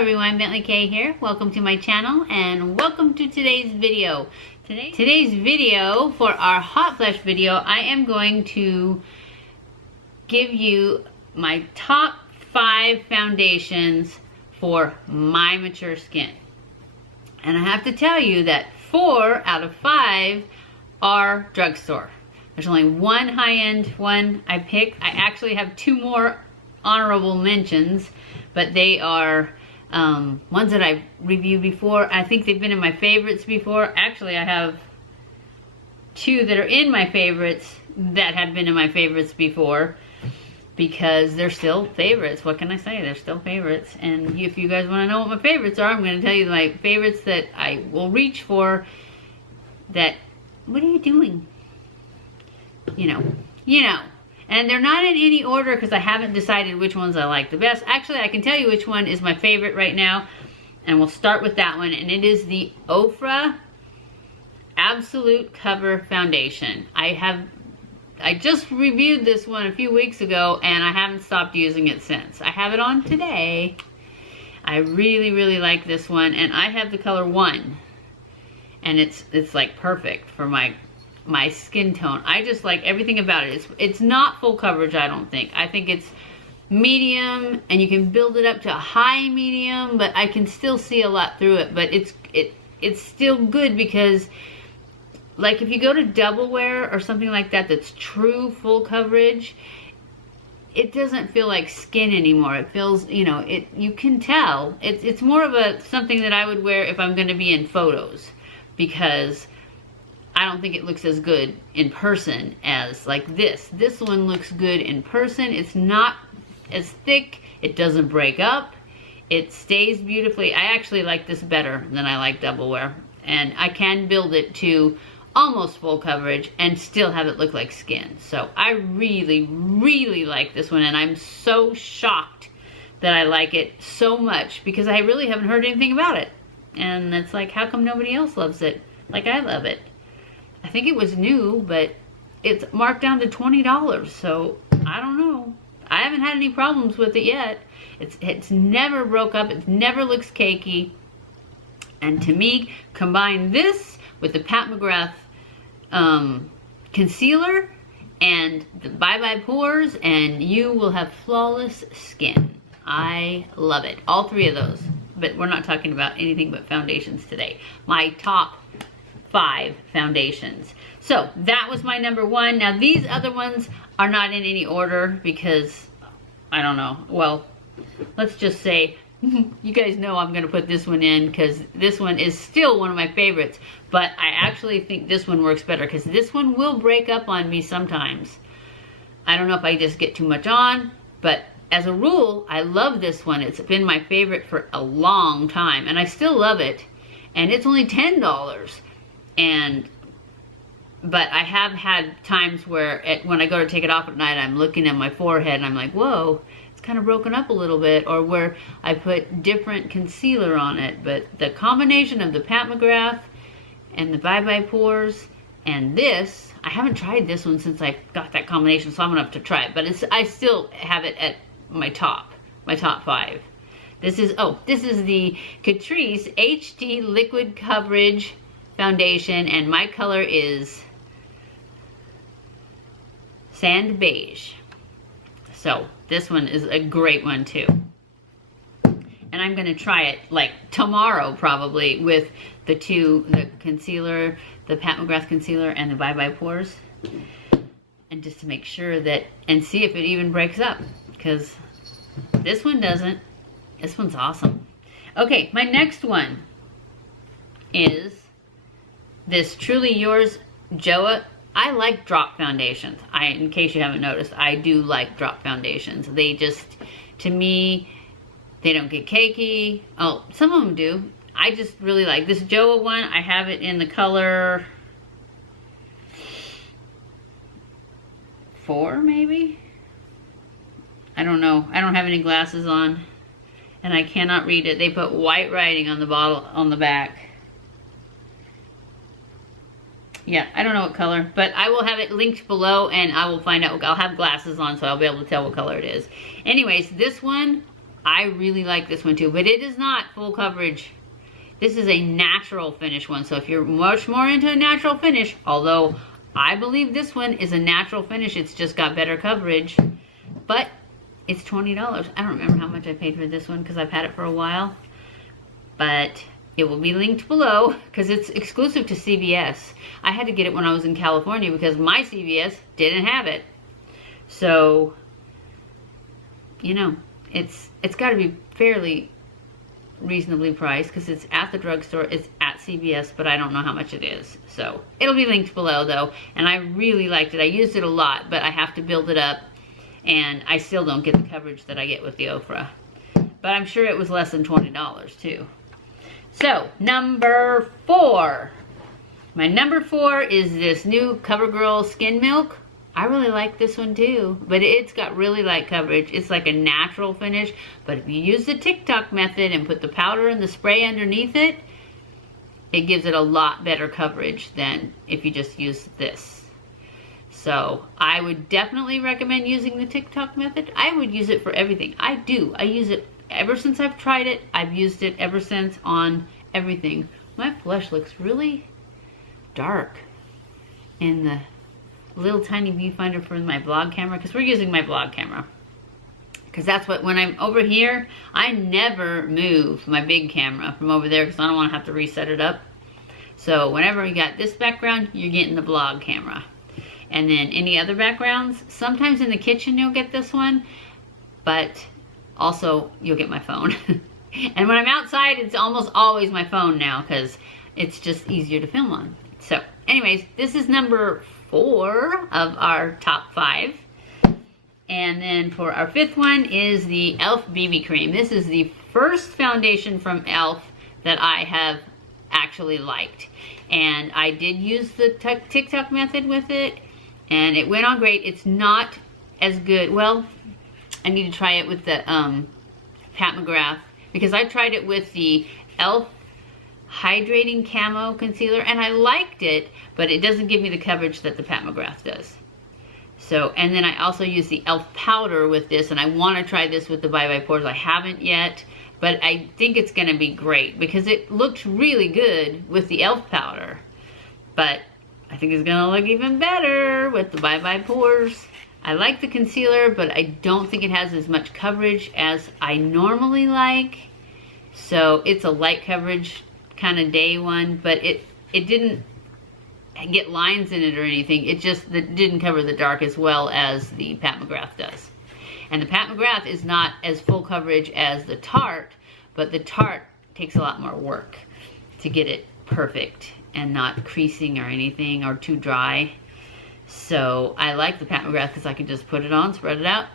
everyone, BentlyK here. Welcome to my channel and welcome to today's video. Today's video, for our hot flash video, I am going to give you my top 5 foundations for my mature skin. And I have to tell you that 4 out of 5 are drugstore. There's only one high-end one I picked. I actually have 2 more honorable mentions, but they are ones that I've reviewed before. I think they've been in my favorites before. Actually, I have 2 that are in my favorites that have been in my favorites before, because they're still favorites. What can I say? They're still favorites. And if you guys want to know what my favorites are, I'm going to tell you my favorites that I will reach for. That, what are you doing? You know. And they're not in any order because I haven't decided which ones I like the best. Actually, I can tell you which one is my favorite right now. And we'll start with that one. And it is the Ofra Absolute Cover Foundation. I just reviewed this one a few weeks ago and I haven't stopped using it since. I have it on today. I really, really like this one. And I have the color 1. And it's like perfect for my skin tone. I just like everything about it. It's not full coverage, I don't think. I think it's medium, and you can build it up to a high medium, but I can still see a lot through it. But it's still good, because like if you go to double wear or something like that that's true full coverage, it doesn't feel like skin anymore. It feels, you can tell. It's more of something that I would wear if I'm going to be in photos, because I don't think it looks as good in person as like this. This one looks good in person. It's not as thick. It doesn't break up. It stays beautifully. I actually like this better than I like double wear. And I can build it to almost full coverage and still have it look like skin. So I really, really like this one. And I'm so shocked that I like it so much, because I really haven't heard anything about it. And it's like, how come nobody else loves it like I love it? I think it was new, but it's marked down to $20, so I don't know. I haven't had any problems with it yet. It's never broke up. It never looks cakey. And to me, combine this with the Pat McGrath concealer and the Bye Bye Pores, and you will have flawless skin. I love it. All 3 of those. But we're not talking about anything but foundations today. My top 5 foundations. So that was my number 1. Now these other ones are not in any order because I don't know. Well, let's just say you guys know I'm going to put this one in because this one is still one of my favorites, but I actually think this one works better because this one will break up on me sometimes. I don't know if I just get too much on, but as a rule, I love this one. It's been my favorite for a long time and I still love it, and it's only $10. But I have had times where when I go to take it off at night, I'm looking at my forehead and I'm like, whoa, it's kind of broken up a little bit, or where I put different concealer on it. But the combination of the Pat McGrath and the Bye Bye Pores and this, I haven't tried this one since I got that combination, so I'm gonna have to try it. But I still have it at my top 5. This is the CATRICE HD Liquid Coverage Foundation, and my color is Sand Beige. So this one is a great one too. And I'm gonna try it like tomorrow probably with the concealer, the Pat McGrath concealer and the Bye Bye Pores. And just to make sure that, and see if it even breaks up, because this one doesn't. This one's awesome. Okay, my next one is this Truly Yours Joah. I like drop foundations. In case you haven't noticed, I do like drop foundations. They just, to me, they don't get cakey. Oh, some of them do. I just really like this Joah one. I have it in the color 4, maybe? I don't know. I don't have any glasses on, and I cannot read it. They put white writing on the bottle, on the back. Yeah, I don't know what color, but I will have it linked below and I will find out. I'll have glasses on so I'll be able to tell what color it is. Anyways, this one I really like this one too, but it is not full coverage. This is a natural finish one, so if you're much more into a natural finish, although I believe this one is a natural finish, it's just got better coverage, but it's $20. I don't remember how much I paid for this one because I've had it for a while, but it will be linked below because it's exclusive to CVS. I had to get it when I was in California because my CVS didn't have it. So, you know, it's got to be fairly reasonably priced because it's at the drugstore, it's at CVS, but I don't know how much it is. So it'll be linked below though, and I really liked it. I used it a lot, but I have to build it up, and I still don't get the coverage that I get with the Ofra. But I'm sure it was less than $20 too. So number 4. My number 4 is this new CoverGirl Skin Milk. I really like this one too, but it's got really light coverage. It's like a natural finish, but if you use the TikTok method and put the powder and the spray underneath it, it gives it a lot better coverage than if you just use this. So I would definitely recommend using the TikTok method. I would use it for everything. I do. I use it ever since I've tried it. I've used it ever since on everything. My flesh looks really dark in the little tiny viewfinder for my vlog camera, because we're using my vlog camera, because that's what, when I'm over here, I never move my big camera from over there because I don't want to have to reset it up. So whenever you got this background, you're getting the vlog camera. And then any other backgrounds, sometimes in the kitchen you'll get this one, but also you'll get my phone. And when I'm outside, it's almost always my phone now because it's just easier to film on. So anyways, this is number 4 of our top 5. And then for our 5th one is the e.l.f. BB cream. This is the first foundation from e.l.f. that I have actually liked. And I did use the TikTok method with it, and it went on great. It's not as good. Well, I need to try it with the Pat McGrath, because I tried it with the e.l.f. Hydrating Camo Concealer, and I liked it, but it doesn't give me the coverage that the Pat McGrath does. So, and then I also use the e.l.f. powder with this, and I want to try this with the Bye Bye Pores. I haven't yet, but I think it's going to be great because it looks really good with the e.l.f. powder. But I think it's going to look even better with the Bye Bye Pores. I like the concealer, but I don't think it has as much coverage as I normally like. So it's a light coverage kind of day one, but it didn't get lines in it or anything. It just didn't cover the dark as well as the Pat McGrath does. And the Pat McGrath is not as full coverage as the Tarte, but the Tarte takes a lot more work to get it perfect and not creasing or anything or too dry. So I like the Pat McGrath because I can just put it on, spread it out.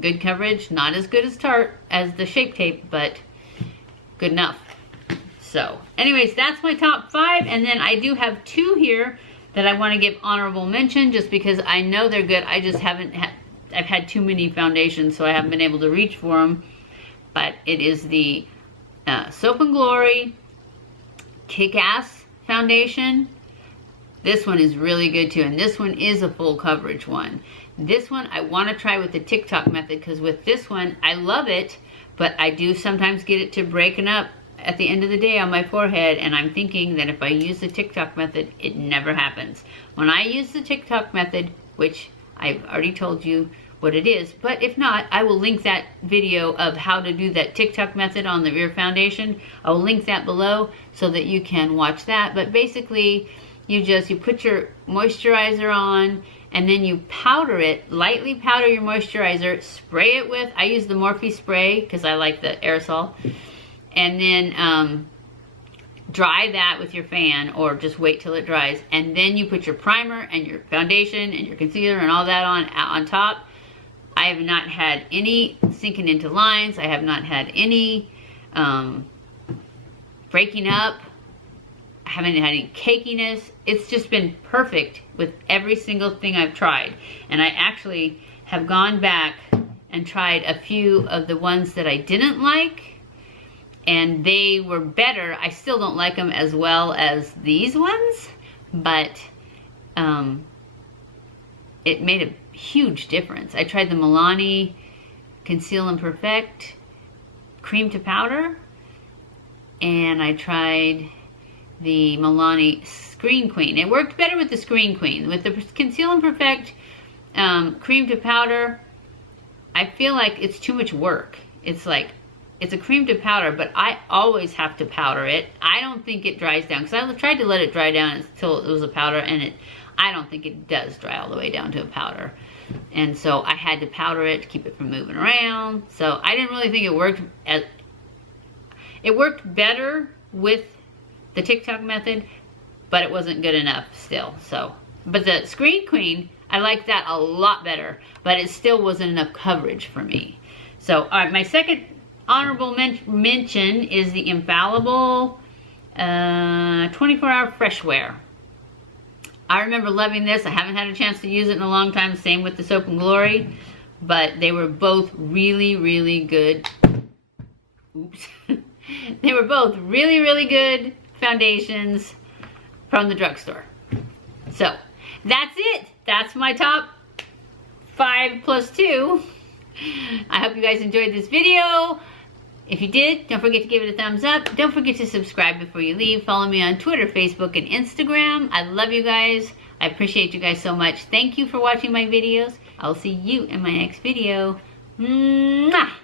Good coverage, not as good as Tarte, as the Shape Tape, but good enough. So anyways, that's my top 5, and then I do have 2 here that I want to give honorable mention just because I know they're good. I just haven't had, I've had too many foundations, so I haven't been able to reach for them. But it is the Soap & Glory Kick-Ass Foundation. This one is really good too, and this one is a full coverage one. This one I want to try with the TikTok method, because with this one, I love it, but I do sometimes get it to breaking up at the end of the day on my forehead, and I'm thinking that if I use the TikTok method, it never happens. When I use the TikTok method, which I've already told you what it is, but if not, I will link that video of how to do that TikTok method on the rear foundation. I will link that below so that you can watch that. But basically, you put your moisturizer on, and then you powder it, lightly powder your moisturizer, spray it with, I use the Morphe spray because I like the aerosol, and then dry that with your fan, or just wait till it dries, and then you put your primer and your foundation and your concealer and all that on top. I have not had any sinking into lines. I have not had any breaking up. I haven't had any cakiness. It's just been perfect with every single thing I've tried. And I actually have gone back and tried a few of the ones that I didn't like, and they were better. I still don't like them as well as these ones, but it made a huge difference. I tried the Milani Conceal and Perfect, cream to powder, and I tried the Milani Screen Queen. It worked better with the Screen Queen. With the Conceal and Perfect cream to powder, I feel like it's too much work. It's like, it's a cream to powder, but I always have to powder it. I don't think it dries down, because I tried to let it dry down until it was a powder, and I don't think it does dry all the way down to a powder. And so I had to powder it to keep it from moving around. So I didn't really think it worked it worked better with the TikTok method, but it wasn't good enough still. So, but the Screen Queen, I like that a lot better, but it still wasn't enough coverage for me. So, all right, my second honorable mention is the Infallible 24-hour Fresh Wear. I remember loving this. I haven't had a chance to use it in a long time. Same with the Soap and Glory, but they were both really, really good. Oops. They were both really, really good foundations from the drugstore. So, that's it. That's my top 5 plus 2. I hope you guys enjoyed this video. If you did, don't forget to give it a thumbs up. Don't forget to subscribe before you leave. Follow me on Twitter, Facebook, and Instagram. I love you guys. I appreciate you guys so much. Thank you for watching my videos. I'll see you in my next video. Mwah!